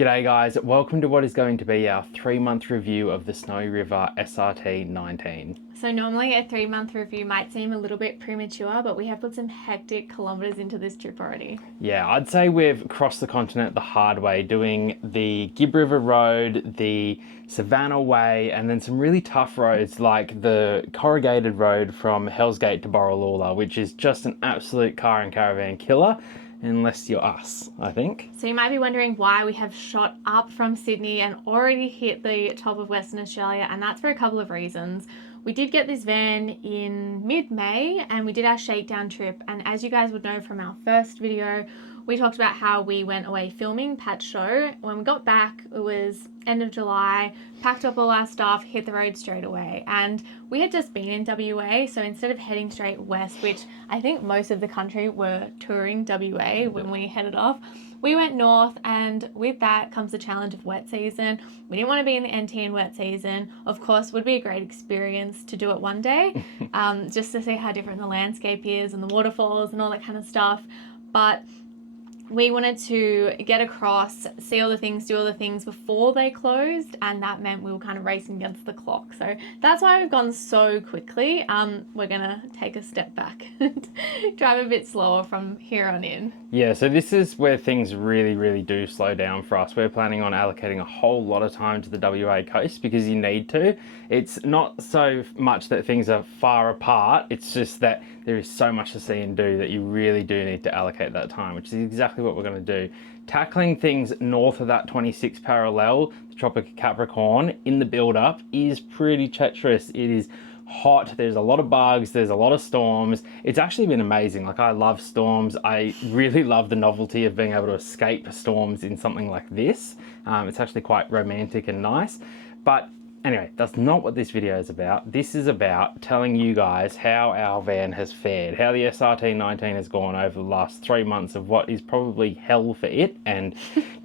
G'day guys, welcome to what is going to be our 3-month review of the Snowy River SRT-19. So normally a 3-month review might seem a little bit premature, but we have put some hectic kilometres into this trip already. Yeah, I'd say we've crossed the continent the hard way, doing the Gibb River Road, the Savannah Way, and then some really tough roads like the corrugated road from Hell's Gate to Borroloola, which is just an absolute car and caravan killer. Unless you're us, I think. So you might be wondering why we have shot up from Sydney and already hit the top of Western Australia, and that's for a couple of reasons. We did get this van in mid-May and we did our shakedown trip, and as you guys would know from our first video, we talked about how we went away filming Pat's show. When we got back, it was end of July, packed up all our stuff, hit the road straight away. And we had just been in WA, so instead of heading straight west, which I think most of the country were touring WA when we headed off, we went north, and with that comes the challenge of wet season. We didn't want to be in the NT in wet season. Of course, it would be a great experience to do it one day, just to see how different the landscape is and the waterfalls and all that kind of stuff. But we wanted to get across, see all the things, do all the things before they closed, and that meant we were kind of racing against the clock. So that's why we've gone so quickly. We're gonna take a step back and drive a bit slower from here on in. Yeah, so this is where things really do slow down for us. We're planning on allocating a whole lot of time to the WA coast because you need to. It's not so much that things are far apart, it's just that there is so much to see and do that you really do need to allocate that time, which is exactly what we're going to do. Tackling things north of that 26 parallel, the Tropic of Capricorn, in the build-up is pretty treacherous. It is hot, there's a lot of bugs, there's a lot of storms. It's actually been amazing. Like, I love storms. I really love the novelty of being able to escape storms in something like this. It's actually quite romantic and nice. But anyway, that's not what this video is about. This is about telling you guys how our van has fared, how the SRT-19 has gone over the last 3 months of what is probably hell for it and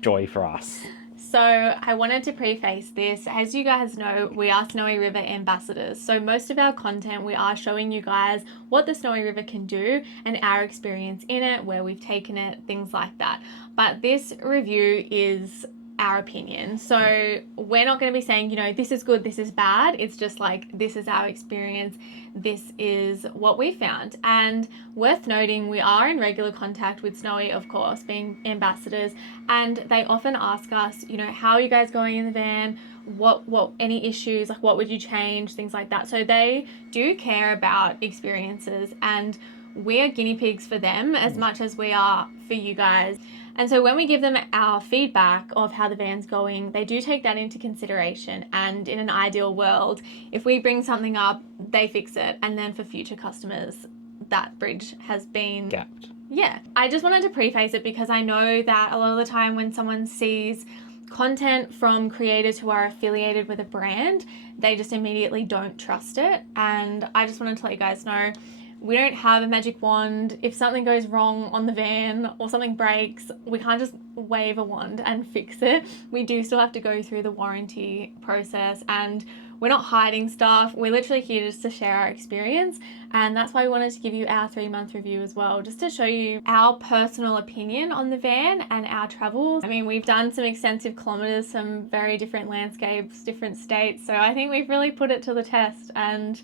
joy for us. So I wanted to preface this. As you guys know, we are Snowy River ambassadors. So most of our content, we are showing you guys what the Snowy River can do and our experience in it, where we've taken it, things like that. But this review is our opinion. So we're not going to be saying, you know, this is good, this is bad. It's just like, this is our experience. This is what we found. And worth noting, we are in regular contact with Snowy, of course, being ambassadors. And they often ask us, you know, how are you guys going in the van? What any issues, like what would you change? Things like that. So they do care about experiences, and we're guinea pigs for them as much as we are for you guys. And so when we give them our feedback of how the van's going, they do take that into consideration. And in an ideal world, if we bring something up, they fix it. And then for future customers, that bridge has been gapped. Yeah. I just wanted to preface it because I know that a lot of the time when someone sees content from creators who are affiliated with a brand, they just immediately don't trust it. And I just wanted to let you guys know, we don't have a magic wand. If something goes wrong on the van or something breaks, we can't just wave a wand and fix it. We do still have to go through the warranty process, and we're not hiding stuff. We're literally here just to share our experience, and that's why we wanted to give you our 3-month review as well, just to show you our personal opinion on the van and our travels. I mean, we've done some extensive kilometers, some very different landscapes, different states, so I think we've really put it to the test. And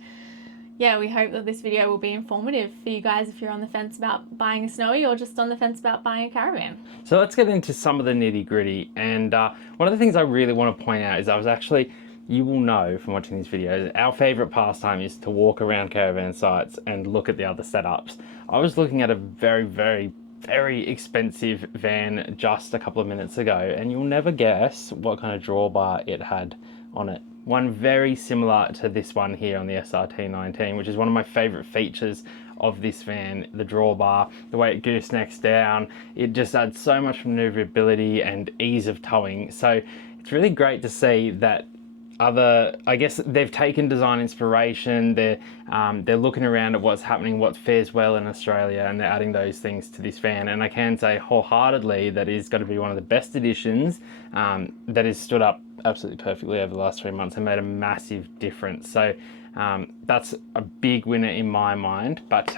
yeah, we hope that this video will be informative for you guys if you're on the fence about buying a Snowy or just on the fence about buying a caravan. So let's get into some of the nitty gritty. And one of the things I really want to point out is you will know from watching these videos, our favorite pastime is to walk around caravan sites and look at the other setups. I was looking at a very expensive van just a couple of minutes ago, and you'll never guess what kind of drawbar it had on it. One very similar to this one here on the SRT-19, which is one of my favorite features of this van, the drawbar, the way it goosenecks down. It just adds so much maneuverability and ease of towing. So it's really great to see that I guess they've taken design inspiration, they're looking around at what's happening, what fares well in Australia, and they're adding those things to this van. And I can say wholeheartedly that is going to be one of the best additions that has stood up absolutely perfectly over the last 3 months and made a massive difference. So that's a big winner in my mind. But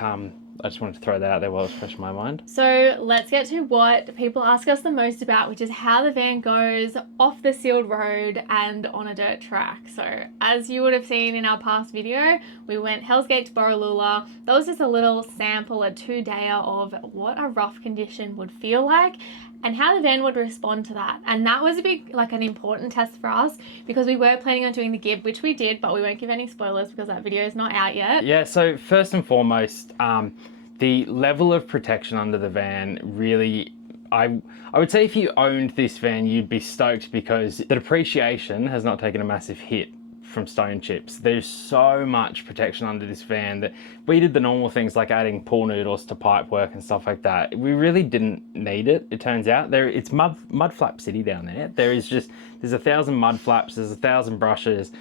I just wanted to throw that out there while it's fresh in my mind. So let's get to what people ask us the most about, which is how the van goes off the sealed road and on a dirt track. So as you would have seen in our past video, we went Hell's Gate to Borroloola. That was just a little sample, a 2-dayer of what a rough condition would feel like and how the van would respond to that. And that was a big, like, an important test for us because we were planning on doing the Gib, which we did, but we won't give any spoilers because that video is not out yet. Yeah, so first and foremost, the level of protection under the van really, I would say if you owned this van, you'd be stoked because the depreciation has not taken a massive hit from stone chips. There's so much protection under this van that we did the normal things like adding pool noodles to pipe work and stuff like that. We really didn't need it, it turns out. It's mud flap city down there. There's 1,000 mud flaps, there's 1,000 brushes,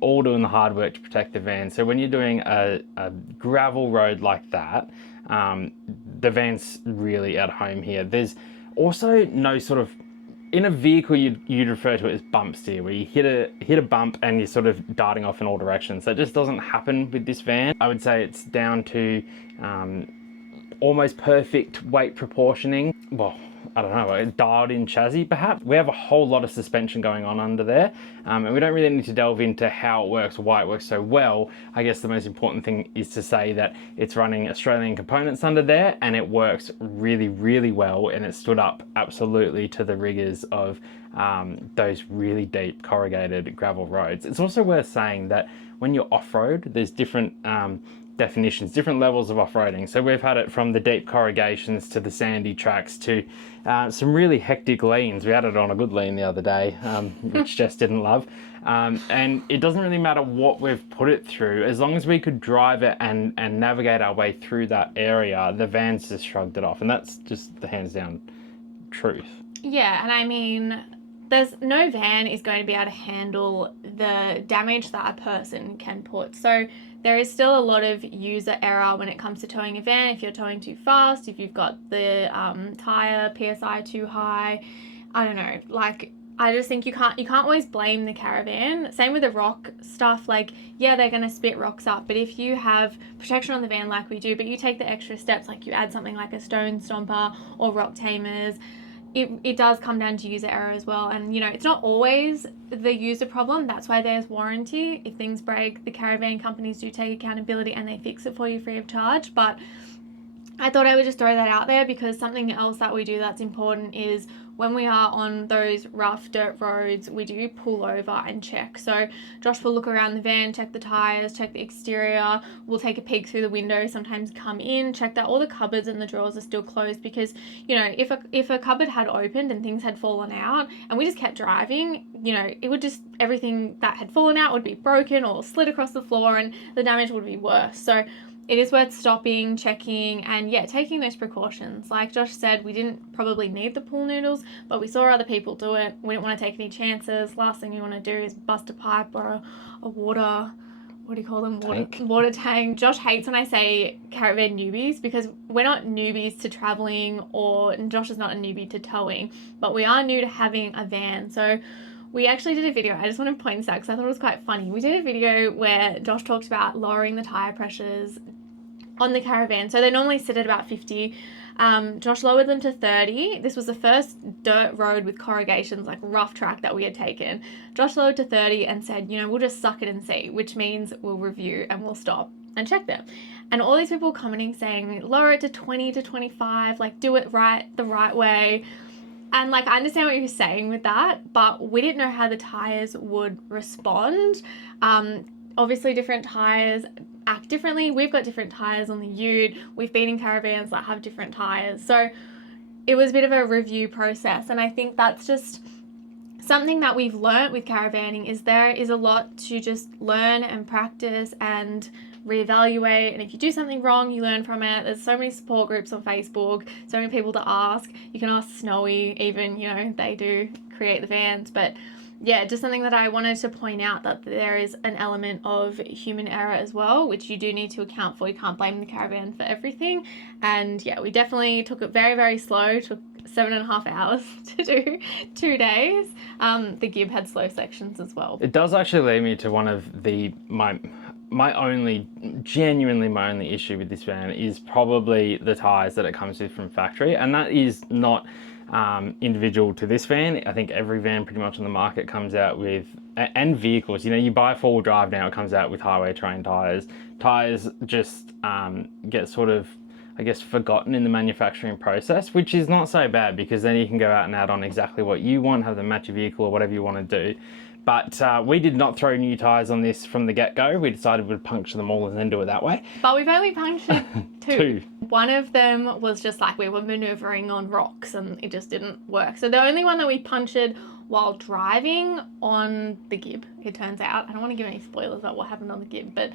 all doing the hard work to protect the van. So when you're doing a gravel road like that, the van's really at home here. There's also no sort of, in a vehicle, you'd refer to it as bump steer, where you hit a bump and you're sort of darting off in all directions. That just doesn't happen with this van. I would say it's down to almost perfect weight proportioning. Well, I don't know, a dialed in chassis perhaps. We have a whole lot of suspension going on under there, and we don't really need to delve into how it works or why it works so well. I guess the most important thing is to say that it's running Australian components under there and it works really, really well, and it stood up absolutely to the rigors of those really deep corrugated gravel roads. It's also worth saying that when you're off-road, there's different definitions, different levels of off-roading. So we've had it from the deep corrugations to the sandy tracks to some really hectic leans. We had it on a good lean the other day, which Jess didn't love. And it doesn't really matter what we've put it through, as long as we could drive it and navigate our way through that area, the van's just shrugged it off. And that's just the hands down truth. Yeah, and I mean, there's no van is going to be able to handle the damage that a person can put. So there is still a lot of user error when it comes to towing a van. If you're towing too fast, if you've got the tire PSI too high, I don't know, like, I just think you can't always blame the Caravan. Same with the rock stuff, like, yeah, they're gonna spit rocks up, but if you have protection on the van like we do, but you take the extra steps, like you add something like a stone stomper or rock tamers, it does come down to user error as well. And you know, it's not always the user problem. That's why there's warranty. If things break, the caravan companies do take accountability and they fix it for you free of charge. But I thought I would just throw that out there because something else that we do that's important is when we are on those rough dirt roads, we do pull over and check. So Josh will look around the van, check the tires, check the exterior. We'll take a peek through the window, sometimes come in, check that all the cupboards and the drawers are still closed, because, you know, if a cupboard had opened and things had fallen out and we just kept driving, you know, it would just, everything that had fallen out would be broken or slid across the floor and the damage would be worse. So it is worth stopping, checking, and yeah, taking those precautions. Like Josh said, we didn't probably need the pool noodles, but we saw other people do it. We didn't want to take any chances. Last thing you want to do is bust a pipe or a water, what do you call them? Water tank. Josh hates when I say caravan newbies because we're not newbies to traveling, and Josh is not a newbie to towing, but we are new to having a van. So we actually did a video, I just want to point this out because I thought it was quite funny. We did a video where Josh talked about lowering the tyre pressures on the Caravan. So they normally sit at about 50. Josh lowered them to 30. This was the first dirt road with corrugations, like rough track that we had taken. Josh lowered to 30 and said, you know, we'll just suck it and see, which means we'll review and we'll stop and check them. And all these people commenting saying, lower it to 20 to 25, like do it right, the right way. And like, I understand what you're saying with that, but we didn't know how the tires would respond. Obviously different tires act differently. We've got different tires on the ute. We've been in caravans that have different tires. So it was a bit of a review process. And I think that's just something that we've learnt with caravanning, is there is a lot to just learn and practice and reevaluate. And if you do something wrong, you learn from it. There's so many support groups on Facebook, so many people to ask. You can ask Snowy, even, you know, they do create the vans. But yeah, just something that I wanted to point out, that there is an element of human error as well, which you do need to account for. You can't blame the caravan for everything. And yeah, we definitely took it very, very slow. Took 7.5 hours to do 2 days. The Gib had slow sections as well. It does actually lead me to one of genuinely my only issue with this van is probably the tyres that it comes with from factory, and that is not individual to this van. I think every van pretty much on the market comes out with, and vehicles, you know, you buy 4-wheel drive now, it comes out with highway terrain tyres. Tyres just get sort of, I guess, forgotten in the manufacturing process, which is not so bad, because then you can go out and add on exactly what you want, have them match your vehicle or whatever you want to do. But we did not throw new tyres on this from the get-go. We decided we'd puncture them all and then do it that way. But we've only punctured two. One of them was just like we were manoeuvring on rocks and it just didn't work. So the only one that we punctured while driving on the Gib, it turns out, I don't want to give any spoilers about what happened on the Gib, but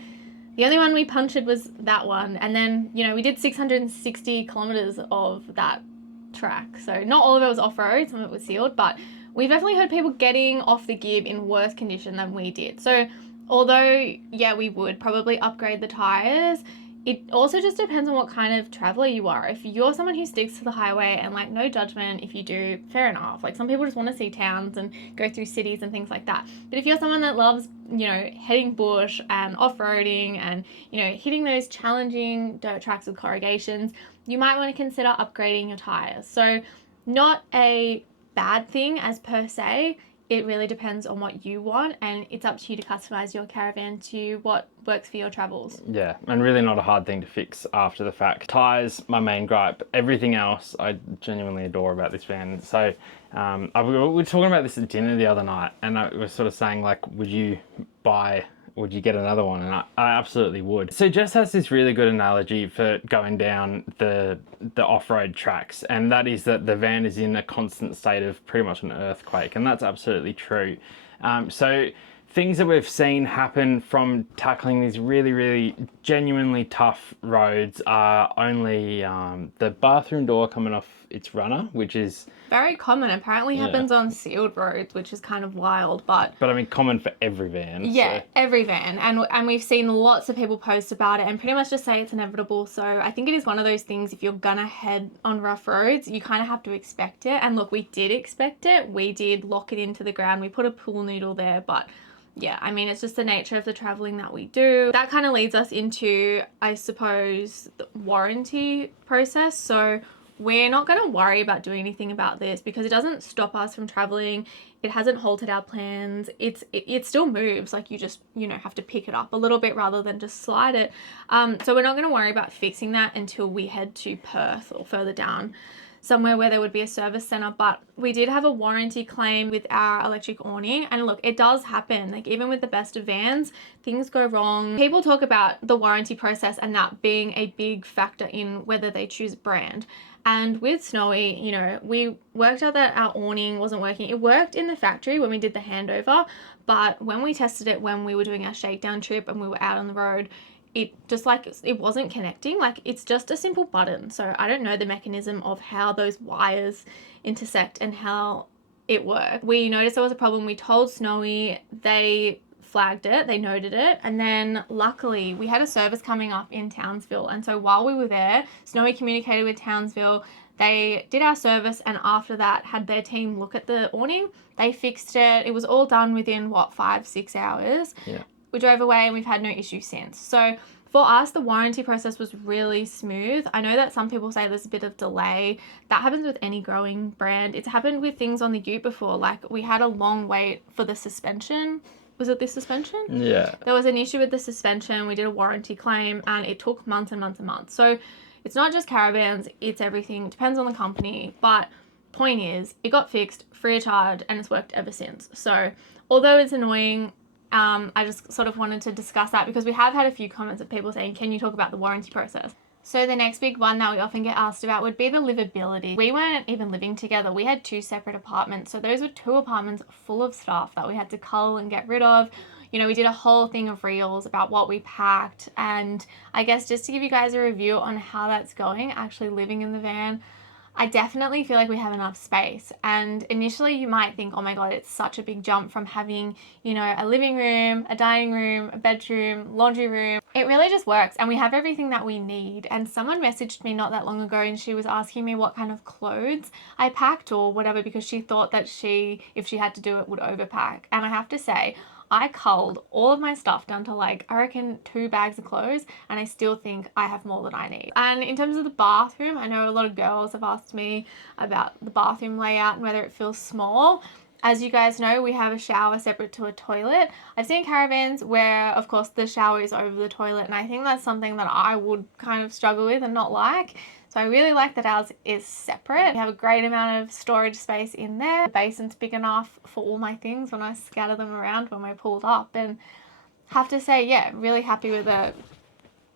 the only one we punctured was that one. And then, you know, we did 660 kilometers of that track. So not all of it was off-road, some of it was sealed, but we've definitely heard people getting off the Gib in worse condition than we did. So although, yeah, we would probably upgrade the tyres, it also just depends on what kind of traveler you are. If you're someone who sticks to the highway, and like, no judgment if you do, fair enough. Like, some people just want to see towns and go through cities and things like that. But if you're someone that loves, you know, heading bush and off-roading and, you know, hitting those challenging dirt tracks with corrugations, you might want to consider upgrading your tyres. So not a bad thing as per se. It really depends on what you want, and it's up to you to customize your caravan to what works for your travels. Yeah, and really not a hard thing to fix after the fact. Tyres, my main gripe. Everything else I genuinely adore about this van. So we were talking about this at dinner the other night, and I was sort of saying, like, would you get another one? And I absolutely would. So Jess has this really good analogy for going down the off-road tracks, and that is that the van is in a constant state of pretty much an earthquake, and that's absolutely true. So things that we've seen happen from tackling these really, really genuinely tough roads are only the bathroom door coming off its runner, which is very common. Apparently happens on sealed roads, which is kind of wild, but I mean, common for every van. Yeah, so. every van, and we've seen lots of people post about it and pretty much just say it's inevitable. So I think it is one of those things, if you're gonna head on rough roads, you kind of have to expect it. And look, we did expect it. We did lock it into the ground. We put a pool noodle there, but yeah, I mean, it's just the nature of the traveling that we do. That kind of leads us into, I suppose, the warranty process. So we're not going to worry about doing anything about this because it doesn't stop us from traveling. It hasn't halted our plans. It still moves. Like, you just, you know, have to pick it up a little bit rather than just slide it. So we're not going to worry about fixing that until we head to Perth or further down, somewhere where there would be a service center. But we did have a warranty claim with our electric awning, and look, it does happen. Like, even with the best of vans, things go wrong. People talk about the warranty process and that being a big factor in whether they choose a brand. And with Snowy, you know, we worked out that our awning wasn't working. It worked in the factory when we did the handover, but when we tested it, when we were doing our shakedown trip and we were out on the road, it just, like, it wasn't connecting. Like, it's just a simple button. So I don't know the mechanism of how those wires intersect and how it worked. We noticed there was a problem. We told Snowy, they flagged it, they noted it, and then luckily we had a service coming up in Townsville, and so while we were there, Snowy communicated with Townsville. They did our service, and after that had their team look at the awning. They fixed it. It was all done within 5-6 hours. Yeah. We drove away and we've had no issue since. So for us, the warranty process was really smooth. I know that some people say there's a bit of delay. That happens with any growing brand. It's happened with things on the Ute before. Like, we had a long wait for the suspension. Was it the suspension? Yeah. There was an issue with the suspension. We did a warranty claim and it took months and months and months. So it's not just caravans, it's everything. It depends on the company. But point is, it got fixed free of charge and it's worked ever since. So although it's annoying, I just sort of wanted to discuss that because we have had a few comments of people saying, can you talk about the warranty process? So the next big one that we often get asked about would be the livability. We weren't even living together. We had 2 separate apartments. So those were 2 apartments full of stuff that we had to cull and get rid of. You know, we did a whole thing of reels about what we packed. And I guess just to give you guys a review on how that's going, actually living in the van, I definitely feel like we have enough space. And initially you might think, oh my God, it's such a big jump from having, you know, a living room, a dining room, a bedroom, laundry room. It really just works and we have everything that we need. And someone messaged me not that long ago and she was asking me what kind of clothes I packed or whatever because she thought that if she had to do it, would overpack. And I have to say, I culled all of my stuff down to like, I reckon 2 bags of clothes, and I still think I have more than I need. And in terms of the bathroom, I know a lot of girls have asked me about the bathroom layout and whether it feels small. As you guys know, we have a shower separate to a toilet. I've seen caravans where, of course, the shower is over the toilet, and I think that's something that I would kind of struggle with and not like. So I really like that ours is separate. We have a great amount of storage space in there. The basin's big enough for all my things when I scatter them around when we're pulled up, and have to say, yeah, really happy with it.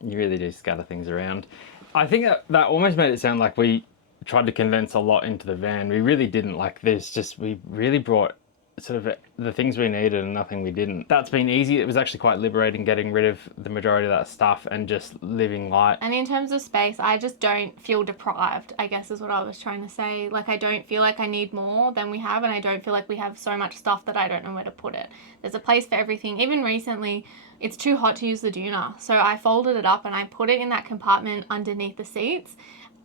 You really do scatter things around. I think that almost made it sound like we tried to condense a lot into the van. We really didn't. Like, we really brought sort of the things we needed and nothing we didn't. That's been easy. It was actually quite liberating getting rid of the majority of that stuff and just living light. And in terms of space, I just don't feel deprived, I guess is what I was trying to say. Like, I don't feel like I need more than we have, and I don't feel like we have so much stuff that I don't know where to put it. There's a place for everything. Even recently, it's too hot to use the doona, so I folded it up and I put it in that compartment underneath the seats.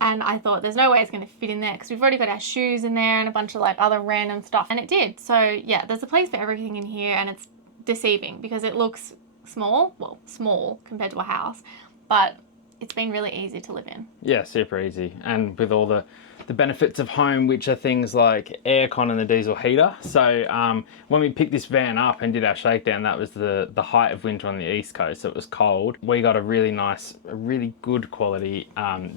And I thought there's no way it's going to fit in there because we've already got our shoes in there and a bunch of like other random stuff, and it did. So yeah, there's a place for everything in here, and it's deceiving because it looks small, well, small compared to a house, but it's been really easy to live in. Yeah, super easy. And with all the benefits of home, which are things like aircon and the diesel heater. So when we picked this van up and did our shakedown, that was the height of winter on the east coast, so it was cold. We got a really good quality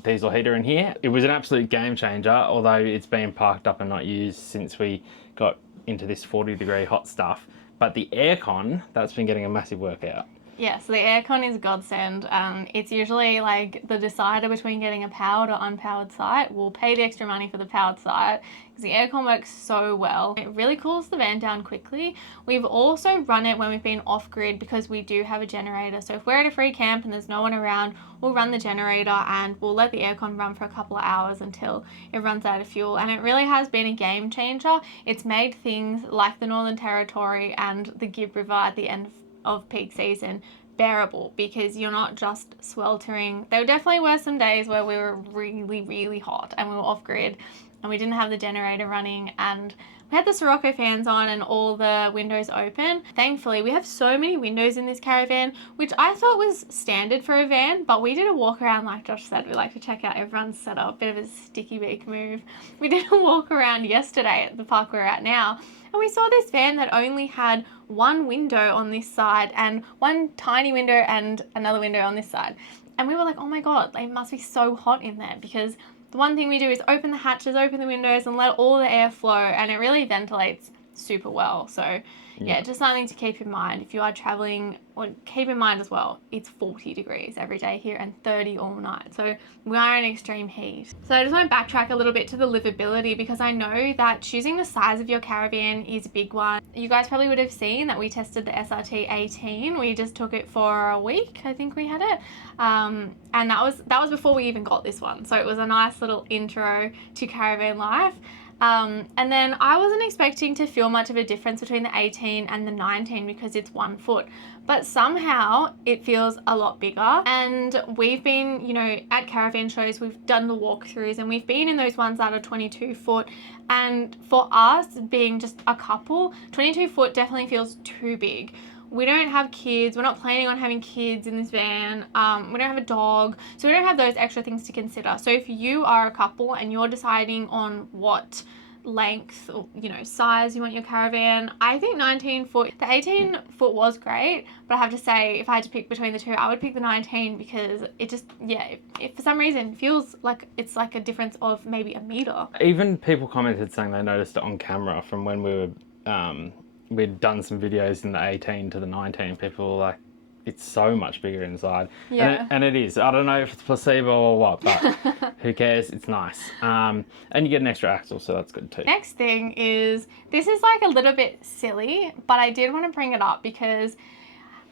diesel heater in here. It was an absolute game changer, although it's been parked up and not used since we got into this 40-degree hot stuff. But the aircon, that's been getting a massive workout. Yeah, so the aircon is godsend. It's usually like the decider between getting a powered or unpowered site. We'll pay the extra money for the powered site because the aircon works so well. It really cools the van down quickly. We've also run it when we've been off-grid because we do have a generator. So if we're at a free camp and there's no one around, we'll run the generator and we'll let the aircon run for a couple of hours until it runs out of fuel. And it really has been a game changer. It's made things like the Northern Territory and the Gibb River at the end of peak season bearable because you're not just sweltering. There definitely were some days where we were really hot and we were off grid and we didn't have the generator running, and we had the Sirocco fans on and all the windows open. Thankfully, we have so many windows in this caravan, which I thought was standard for a van, but we did a walk around, like Josh said, we like to check out everyone's setup, bit of a sticky beak move. We did a walk around yesterday at the park we're at now, and we saw this van that only had one window on this side and one tiny window and another window on this side. And we were like, oh my God, it must be so hot in there, because the one thing we do is open the hatches, open the windows and let all the air flow, and it really ventilates super well. So yeah, just something to keep in mind if you are traveling. Or keep in mind as well, it's 40 degrees every day here and 30 all night. So we are in extreme heat. So I just want to backtrack a little bit to the livability, because I know that choosing the size of your caravan is a big one. You guys probably would have seen that we tested the SRT-19. We just took it for a week, I think we had it. And that was before we even got this one. So it was a nice little intro to caravan life. And then I wasn't expecting to feel much of a difference between the 18 and the 19 because it's 1 foot, but somehow it feels a lot bigger. And we've been, you know, at caravan shows, we've done the walkthroughs and we've been in those ones that are 22 foot. And for us being just a couple, 22 foot definitely feels too big. We don't have kids. We're not planning on having kids in this van. We don't have a dog. So we don't have those extra things to consider. So if you are a couple and you're deciding on what length or, you know, size you want your caravan, I think 19 foot. The 18 foot was great, but I have to say, if I had to pick between the two, I would pick the 19 because it just, yeah, it for some reason feels like it's like a difference of maybe a meter. Even people commented saying they noticed it on camera from when we were we'd done some videos in the 18 to the 19. People were like, it's so much bigger inside. Yeah. And it is. I don't know if it's placebo or what, but who cares? It's nice. And you get an extra axle, so that's good too. Next thing is, this is like a little bit silly, but I did want to bring it up because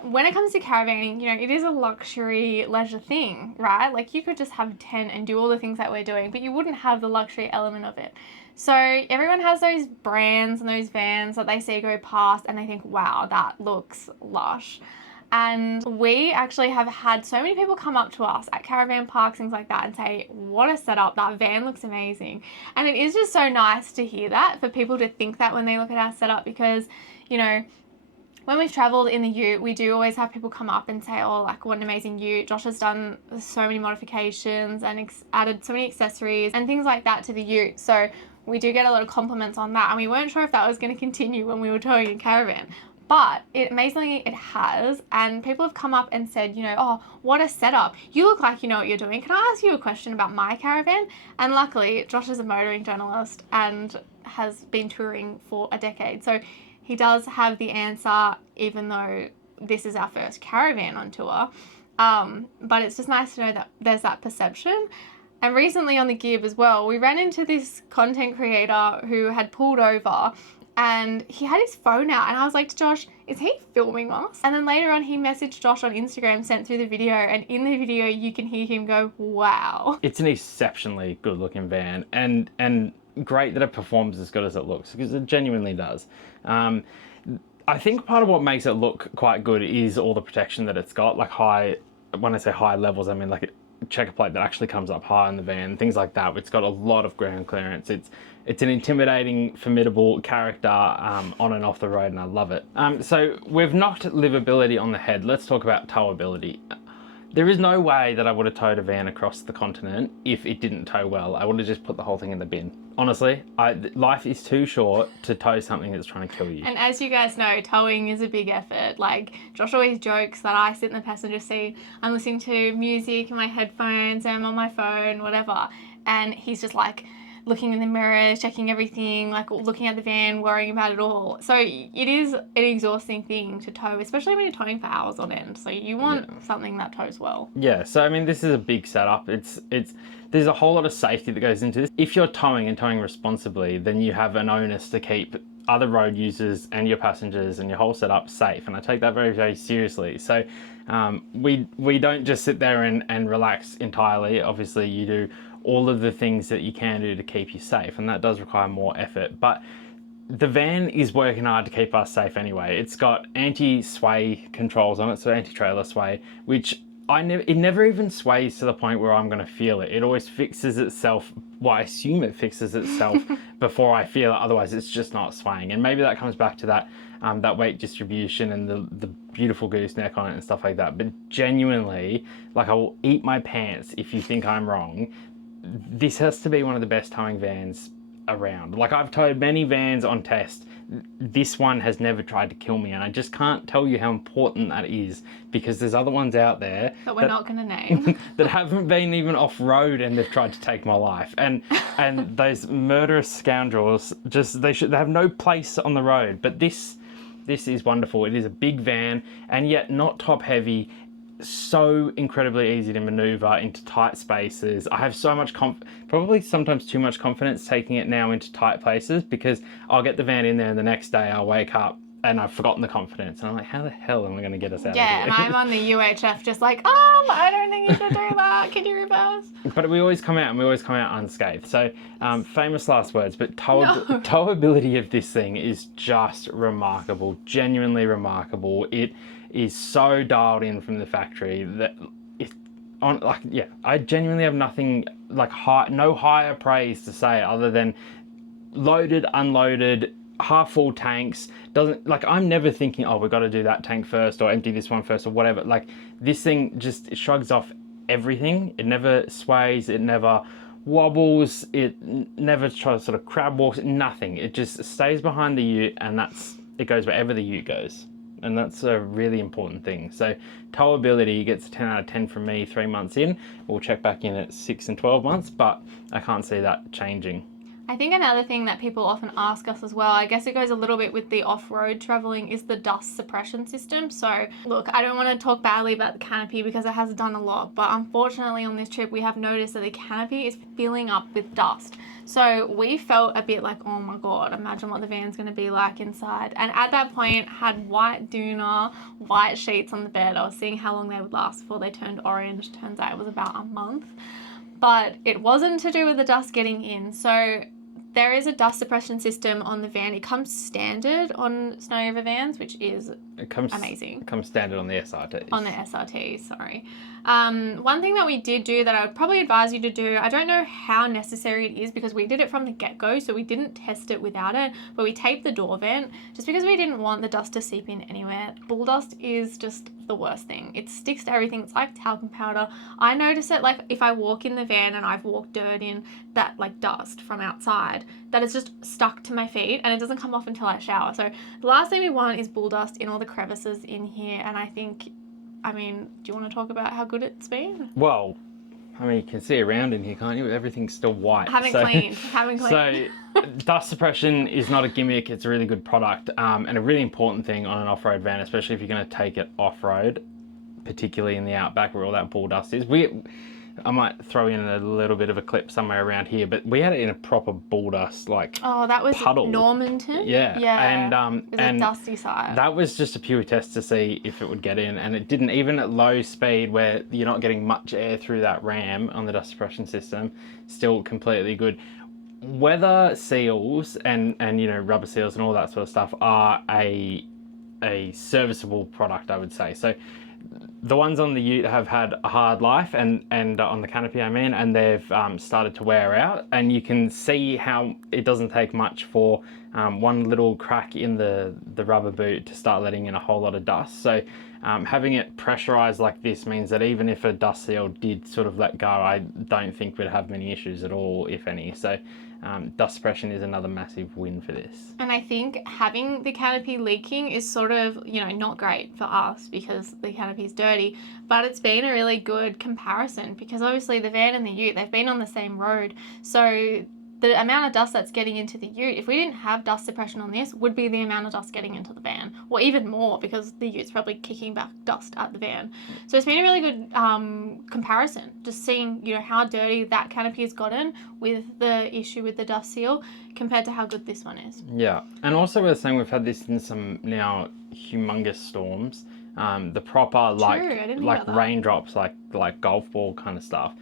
when it comes to caravanning, you know, it is a luxury leisure thing, right? Like you could just have a tent and do all the things that we're doing, but you wouldn't have the luxury element of it. So everyone has those brands and those vans that they see go past and they think, wow, that looks lush. And we actually have had so many people come up to us at caravan parks, things like that, and say, what a setup, that van looks amazing. And it is just so nice to hear that, for people to think that when they look at our setup, because, you know, when we've travelled in the ute, we do always have people come up and say, oh, like, what an amazing ute. Josh has done so many modifications and added so many accessories and things like that to the ute. So we do get a lot of compliments on that. And we weren't sure if that was going to continue when we were towing a caravan. But amazingly, it has. And people have come up and said, you know, oh, what a setup. You look like you know what you're doing. Can I ask you a question about my caravan? And luckily, Josh is a motoring journalist and has been touring for a decade. So he does have the answer, even though this is our first caravan on tour. But it's just nice to know that there's that perception. And recently on the Gib as well, we ran into this content creator who had pulled over and he had his phone out, and I was like to Josh, is he filming us? And then later on he messaged Josh on Instagram, sent through the video, and in the video you can hear him go, wow. It's an exceptionally good looking van, and great that it performs as good as it looks, because it genuinely does. I think part of what makes it look quite good is all the protection that it's got, like when I say high levels, I mean like a checker plate that actually comes up high in the van, things like that. It's got a lot of ground clearance. It's an intimidating, formidable character on and off the road, and I love it. So we've knocked livability on the head. Let's talk about towability. There is no way that I would have towed a van across the continent if it didn't tow well. I would have just put the whole thing in the bin. Honestly, life is too short to tow something that's trying to kill you. And as you guys know, towing is a big effort. Like, Josh always jokes that I sit in the passenger seat, I'm listening to music in my headphones, and I'm on my phone, whatever. And he's just like, looking in the mirror, checking everything, like looking at the van, worrying about it all. So it is an exhausting thing to tow, especially when you're towing for hours on end. So you want something that tows well. Yeah, so I mean, this is a big setup. There's a whole lot of safety that goes into this. If you're towing and towing responsibly, then you have an onus to keep other road users and your passengers and your whole setup safe. And I take that very, very seriously. So we don't just sit there and relax entirely. Obviously you do all of the things that you can do to keep you safe, and that does require more effort. But the van is working hard to keep us safe anyway. It's got anti-sway controls on it, so anti-trailer sway, which it never even sways to the point where I'm going to feel it. It always fixes itself. Well, I assume it fixes itself before I feel it. Otherwise, it's just not swaying. And maybe that comes back to that weight distribution and the beautiful gooseneck on it and stuff like that. But genuinely, like, I will eat my pants if you think I'm wrong. This has to be one of the best towing vans around. Like, I've towed many vans on test. This one has never tried to kill me, and I just can't tell you how important that is, because there's other ones out there that we're not going to name that haven't been even off-road and they've tried to take my life. And those murderous scoundrels, they have no place on the road. But this is wonderful. It is a big van, and yet not top heavy. So incredibly easy to maneuver into tight spaces. I have so much probably sometimes too much confidence taking it now into tight places, because I'll get the van in there and the next day I'll wake up and I've forgotten the confidence, and I'm like, how the hell am I going to get us out of here? Yeah, and I'm on the UHF just like, I don't think you should do that. Can you reverse? But we always come out unscathed. So famous last words, but towability of this thing is just remarkable, genuinely remarkable. It is so dialed in from the factory that I genuinely have nothing no higher praise to say other than loaded, unloaded, half full tanks. I'm never thinking, we've got to do that tank first or empty this one first or whatever. Like, this thing just shrugs off everything. It never sways, it never wobbles, it never tries to sort of crab walks, nothing. It just stays behind the ute, and it goes wherever the ute goes. And that's a really important thing. So towability gets a 10 out of 10 from me 3 months in. We'll check back in at 6 and 12 months, but I can't see that changing. I think another thing that people often ask us as well, I guess it goes a little bit with the off-road traveling, is the dust suppression system. So look, I don't want to talk badly about the canopy because it has done a lot, but unfortunately on this trip we have noticed that the canopy is filling up with dust. So we felt a bit like, oh my God, imagine what the van's going to be like inside. And at that point had white doona, white sheets on the bed. I was seeing how long they would last before they turned orange. Turns out it was about a month. But it wasn't to do with the dust getting in. So there is a dust suppression system on the van. It comes standard on Snowy River vans, which is amazing. It comes standard on the SRTs. On the SRT, sorry. One thing that we did do that I would probably advise you to do, I don't know how necessary it is because we did it from the get-go, so we didn't test it without it, but we taped the door vent just because we didn't want the dust to seep in anywhere. Bull dust is just the worst thing. It sticks to everything. It's like talcum powder. I notice it like if I walk in the van and I've walked dirt in that like dust from outside, that is just stuck to my feet and it doesn't come off until I shower. So the last thing we want is bull dust in all the crevices in here, and I think, I mean, do you want to talk about how good it's been? Well, I mean, you can see around in here, can't you? Everything's still white. Haven't cleaned. So dust suppression is not a gimmick. It's a really good product and a really important thing on an off-road van, especially if you're going to take it off-road, particularly in the outback where all that bull dust is. I might throw in a little bit of a clip somewhere around here, but we had it in a proper bull dust like that was puddle. Normanton. Yeah. And it was and a dusty side. that was just a pure test to see if it would get in, and it didn't. Even at low speed where you're not getting much air through that ram on the dust suppression system, still completely good. Weather seals and you know, rubber seals and all that sort of stuff are a serviceable product, I would say. So the ones on the ute have had a hard life, and on the canopy I mean, and they've started to wear out, and you can see how it doesn't take much for one little crack in the rubber boot to start letting in a whole lot of dust. So having it pressurized like this means that even if a dust seal did sort of let go, I don't think we'd have many issues at all, if any. So dust suppression is another massive win for this. And I think having the canopy leaking is sort of, you know, not great for us because the canopy is dirty, but it's been a really good comparison because obviously the van and the ute, they've been on the same road. So the amount of dust that's getting into the ute, if we didn't have dust suppression on this, would be the amount of dust getting into the van, or even more because the ute's probably kicking back dust at the van. So it's been a really good comparison, just seeing, you know, how dirty that canopy has gotten with the issue with the dust seal compared to how good this one is. Yeah, and also we're saying we've had this in some now humongous storms, the proper like raindrops, like golf ball kind of stuff.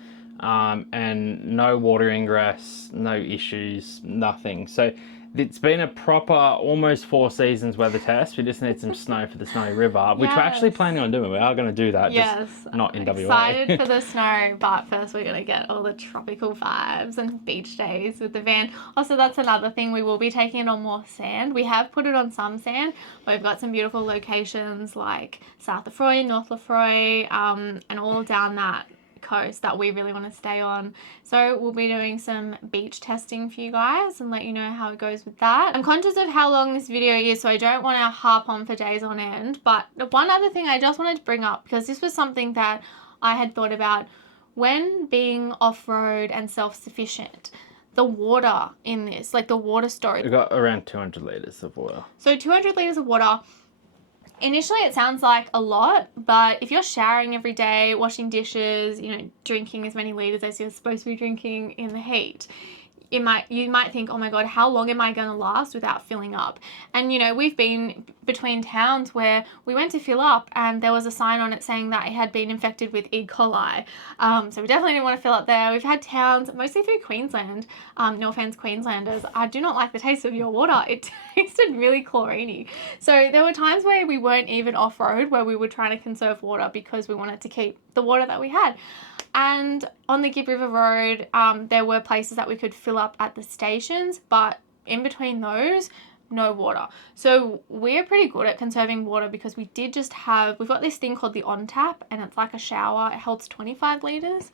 And no water ingress, no issues, nothing. So it's been a proper almost 4 seasons weather test. We just need some snow for the Snowy River, which we're actually planning on doing. We are going to do that, just not in WA. Excited for the snow, but first we're going to get all the tropical vibes and beach days with the van. Also, that's another thing, we will be taking it on more sand. We have put it on some sand. We've got some beautiful locations like South Lefroy, North Lefroy, and all down that coast that we really want to stay on. So we'll be doing some beach testing for you guys and let you know how it goes with that. I'm conscious of how long this video is, so I don't want to harp on for days on end, but one other thing I just wanted to bring up, because this was something that I had thought about when being off-road and self-sufficient. The water in this, like the water storage. We've got around 200 litres of water. So 200 litres of water. Initially it sounds like a lot, but if you're showering every day, washing dishes, you know, drinking as many litres as you're supposed to be drinking in the heat, you might think, oh my God, how long am I going to last without filling up? And, you know, we've been between towns where we went to fill up and there was a sign on it saying that it had been infected with E. coli. So we definitely didn't want to fill up there. We've had towns, mostly through Queensland, no offense Queenslanders, I do not like the taste of your water. It tasted really chlorine-y. So there were times where we weren't even off-road, where we were trying to conserve water because we wanted to keep the water that we had. And on the Gibb River Road, there were places that we could fill up at the stations, but in between those, no water. So we're pretty good at conserving water because we've got this thing called the On Tap, and it's like a shower. It holds 25 litres.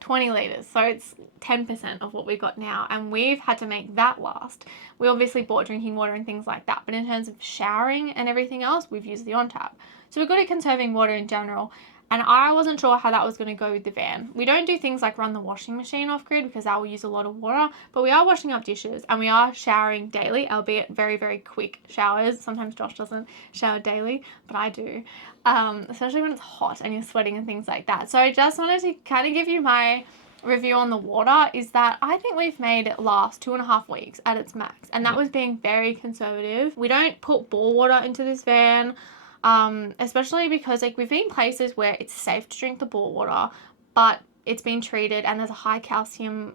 20 litres. So it's 10% of what we've got now, and we've had to make that last. We obviously bought drinking water and things like that, but in terms of showering and everything else, we've used the On Tap. So we're good at conserving water in general. And I wasn't sure how that was going to go with the van. We don't do things like run the washing machine off grid because that will use a lot of water, but we are washing up dishes and we are showering daily, albeit very, very quick showers. Sometimes Josh doesn't shower daily, but I do, especially when it's hot and you're sweating and things like that. So I just wanted to kind of give you my review on the water, is that I think we've made it last 2.5 weeks at its max, and that was being very conservative. We don't put bore water into this van. Especially because like we've been places where it's safe to drink the bore water, but it's been treated and there's a high calcium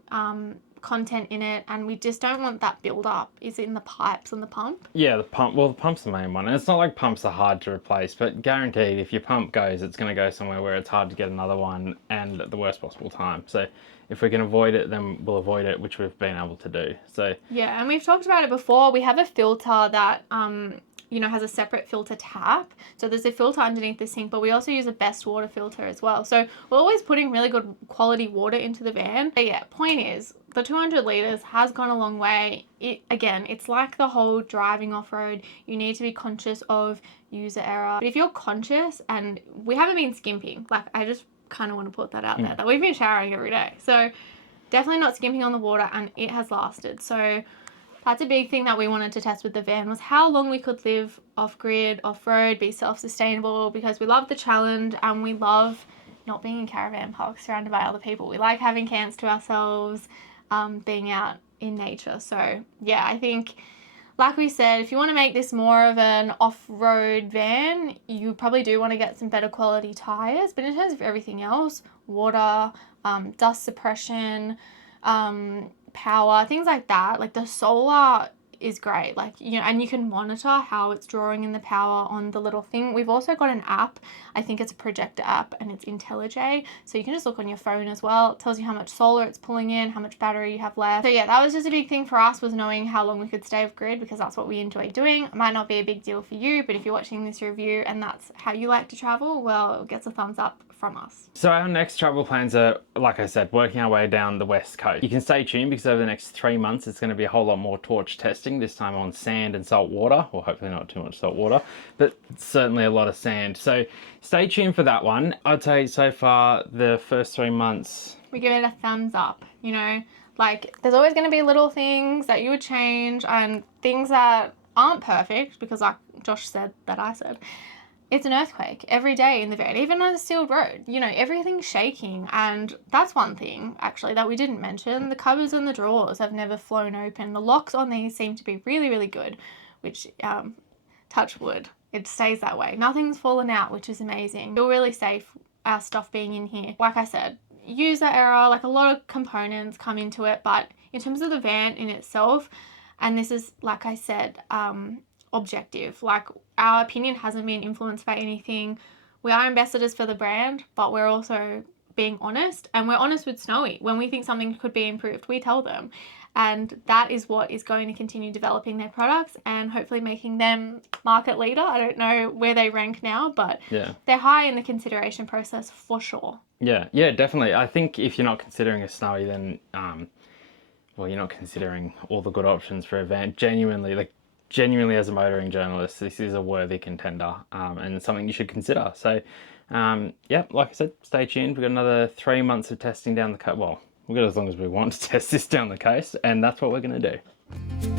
content in it, and we just don't want that build up is in the pipes and the pump. Yeah, the pump. Well, the pump's the main one, and it's not like pumps are hard to replace, but guaranteed if your pump goes, it's going to go somewhere where it's hard to get another one, and at the worst possible time. So if we can avoid it, then we'll avoid it, which we've been able to do. So yeah, and we've talked about it before. We have a filter that has a separate filter tap. So there's a filter underneath the sink, but we also use a best water filter as well. So we're always putting really good quality water into the van. But yeah, point is, the 200 litres has gone a long way. It's like the whole driving off-road. You need to be conscious of user error. But if you're conscious, and we haven't been skimping, like I just kind of want to put that out there, that we've been showering every day. So definitely not skimping on the water, and it has lasted. So that's a big thing that we wanted to test with the van, was how long we could live off-grid, off-road, be self-sustainable, because we love the challenge and we love not being in caravan parks surrounded by other people. We like having camps to ourselves, being out in nature. So yeah, I think, like we said, if you want to make this more of an off-road van, you probably do want to get some better quality tires. But in terms of everything else, water, dust suppression, power, things like that, like the solar is great, like, and you can monitor how it's drawing in the power on the little thing. We've also got an app, I think it's a projector app, and it's IntelliJ, so you can just look on your phone as well. It tells you how much solar it's pulling in, how much battery you have left. So yeah, that was just a big thing for us, was knowing how long we could stay off grid, because that's what we enjoy doing. It might not be a big deal for you, but if you're watching this review and that's how you like to travel, well, it gets a thumbs up from us. So our next travel plans are, like I said, working our way down the west coast. You can stay tuned, because over the next 3 months it's going to be a whole lot more torch testing, this time on sand and salt water. Well, hopefully not too much salt water, but certainly a lot of sand. So stay tuned for that one. I'd say so far the first 3 months, we give it a thumbs up. Like there's always going to be little things that you would change and things that aren't perfect, because like Josh said, that I said, it's an earthquake every day in the van, even on a sealed road. Everything's shaking. And that's one thing, actually, that we didn't mention. The cupboards and the drawers have never flown open. The locks on these seem to be really, really good, which, touch wood, it stays that way. Nothing's fallen out, which is amazing. Feel really safe, our stuff being in here. Like I said, user error, like a lot of components come into it. But in terms of the van in itself, and this is, like I said, objective, like our opinion hasn't been influenced by anything. We are ambassadors for the brand, but we're also being honest, and we're honest with Snowy. When we think something could be improved, we tell them, and that is what is going to continue developing their products and hopefully making them market leader. I don't know where they rank now, but yeah, they're high in the consideration process for sure. Yeah, definitely. I think if you're not considering a Snowy, then well, you're not considering all the good options for a van. Genuinely as a motoring journalist, this is a worthy contender, and something you should consider. So yeah, like I said, stay tuned. We've got another 3 months of testing down the coast. Well, we've got as long as we want to test this down the coast, and that's what we're going to do.